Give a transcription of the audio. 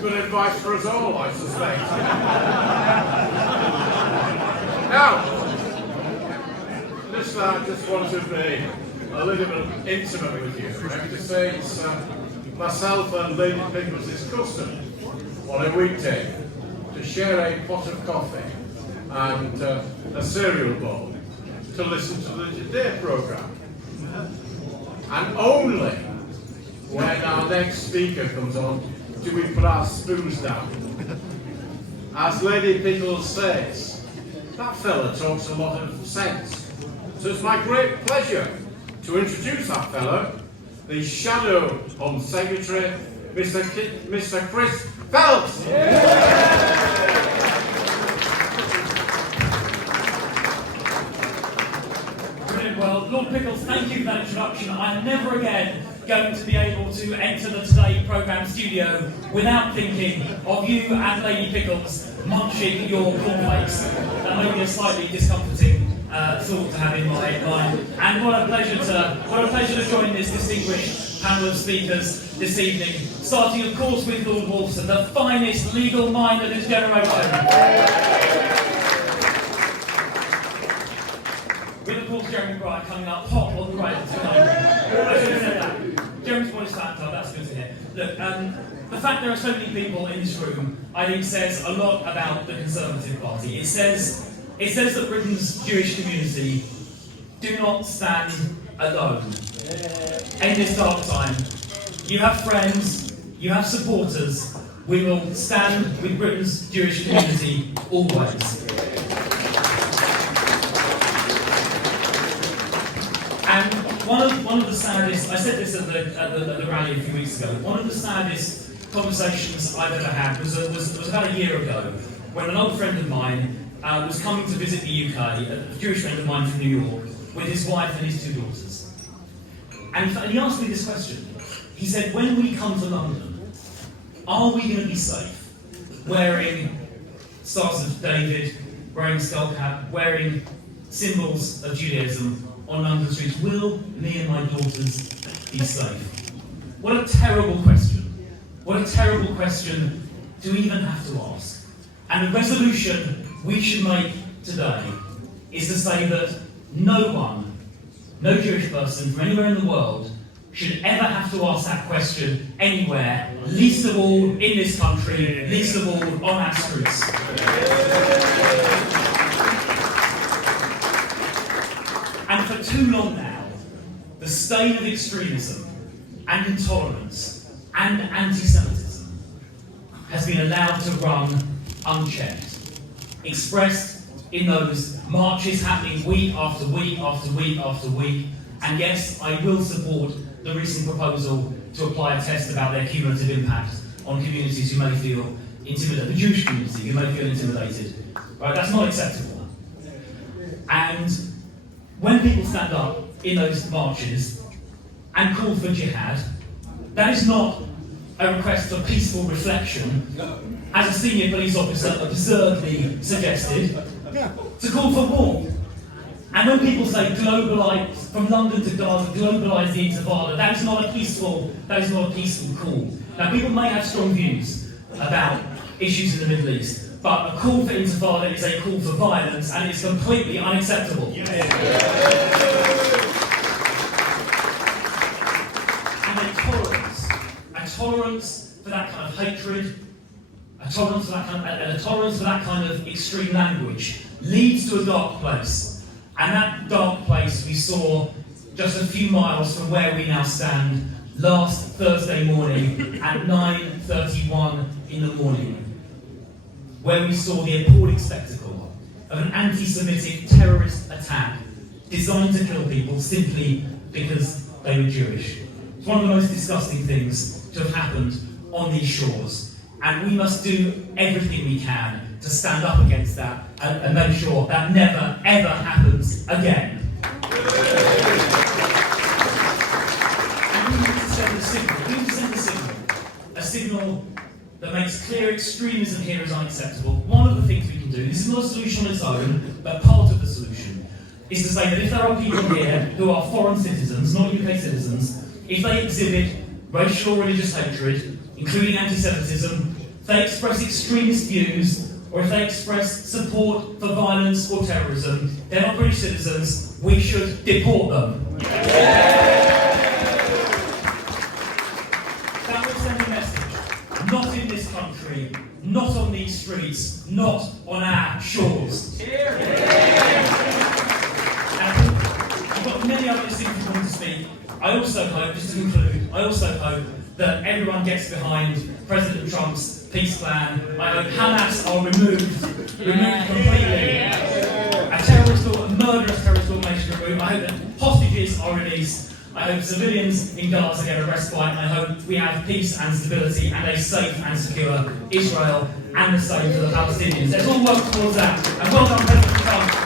good advice for us all, I suspect. Now, just want to be a little bit intimate with you. I have to say it's myself and Lady Pickles' custom on a weekday to share a pot of coffee and a cereal bowl to listen to the Today programme. And only when our next speaker comes on do we put our spoons down. As Lady Pickles says, that fella talks a lot of sense. So it's my great pleasure to introduce that fellow, the Shadow Home Secretary, Mr. Chris Philp. Brilliant. Well, Lord Pickles, thank you for that introduction. I'm never again going to be able to enter the Today programme studio without thinking of you and Lady Pickles munching your cornflakes. That may be a slightly discomforting thought to have in my mind. And what a pleasure to join this distinguished panel of speakers this evening, starting of course with Lord Wolfson, the finest legal mind of his generation. With of course Jeremy Bryant coming up hot on the rail tonight. I should have said that. Jeremy's voice stand up, that's good to hear. Look, the fact there are so many people in this room, I think says a lot about the Conservative Party. It says that Britain's Jewish community do not stand alone. In this dark time, you have friends, you have supporters. We will stand with Britain's Jewish community always. And one of the saddest, I said this at the rally a few weeks ago, one of the saddest conversations I've ever had was about a year ago, when an old friend of mine was coming to visit the UK, a Jewish friend of mine from New York, with his wife and his two daughters. And he asked me this question. He said, when we come to London, are we going to be safe wearing Stars of David, wearing skull cap, wearing symbols of Judaism on London streets? Will me and my daughters be safe? What a terrible question. What a terrible question to even have to ask. And the resolution we should make today is to say that no one, no Jewish person from anywhere in the world should ever have to ask that question anywhere, least of all in this country, least of all on our streets. And for too long now, the stain of extremism and intolerance and anti-Semitism has been allowed to run unchecked, expressed in those marches happening week after week after week after week. And yes, I will support the recent proposal to apply a test about their cumulative impact on communities who may feel intimidated, the Jewish community who may feel intimidated. Right, that's not acceptable. And when people stand up in those marches and call for jihad, that is not a request for peaceful reflection, as a senior police officer absurdly suggested, to call for war. And when people say globalise, from London to Gaza, globalise the Intifada, that is not a peaceful call. Now, people may have strong views about issues in the Middle East, but a call for Intifada is a call for violence, and it's completely unacceptable. And a tolerance for that kind of hatred, a tolerance for that kind of extreme language leads to a dark place. And that dark place we saw just a few miles from where we now stand last Thursday morning at 9:31 in the morning, where we saw the appalling spectacle of an anti-Semitic terrorist attack designed to kill people simply because they were Jewish. It's one of the most disgusting things to have happened on these shores, and we must do everything we can to stand up against that and make sure that never ever happens again. And we need to send a signal. We need to send a signal that makes clear extremism here is unacceptable. One of the things we can do, this is not a solution on its own, but part of the solution, is to say that if there are people here who are foreign citizens, not UK citizens, if they exhibit racial or religious hatred, including anti-Semitism, if they express extremist views, or if they express support for violence or terrorism, they're not British citizens, we should deport them. That will send a message. Not in this country, not on these streets, not on our shores. I've got many other things who want to speak. I also hope, just to conclude, that everyone gets behind President Trump's peace plan. I hope Hamas are removed completely. A murderous terrorist organisation removed. I hope that hostages are released. I hope civilians in Gaza get a respite. I hope we have peace and stability and a safe and secure Israel, and the same for the Palestinians. Let's all work towards that. And well done, President Trump.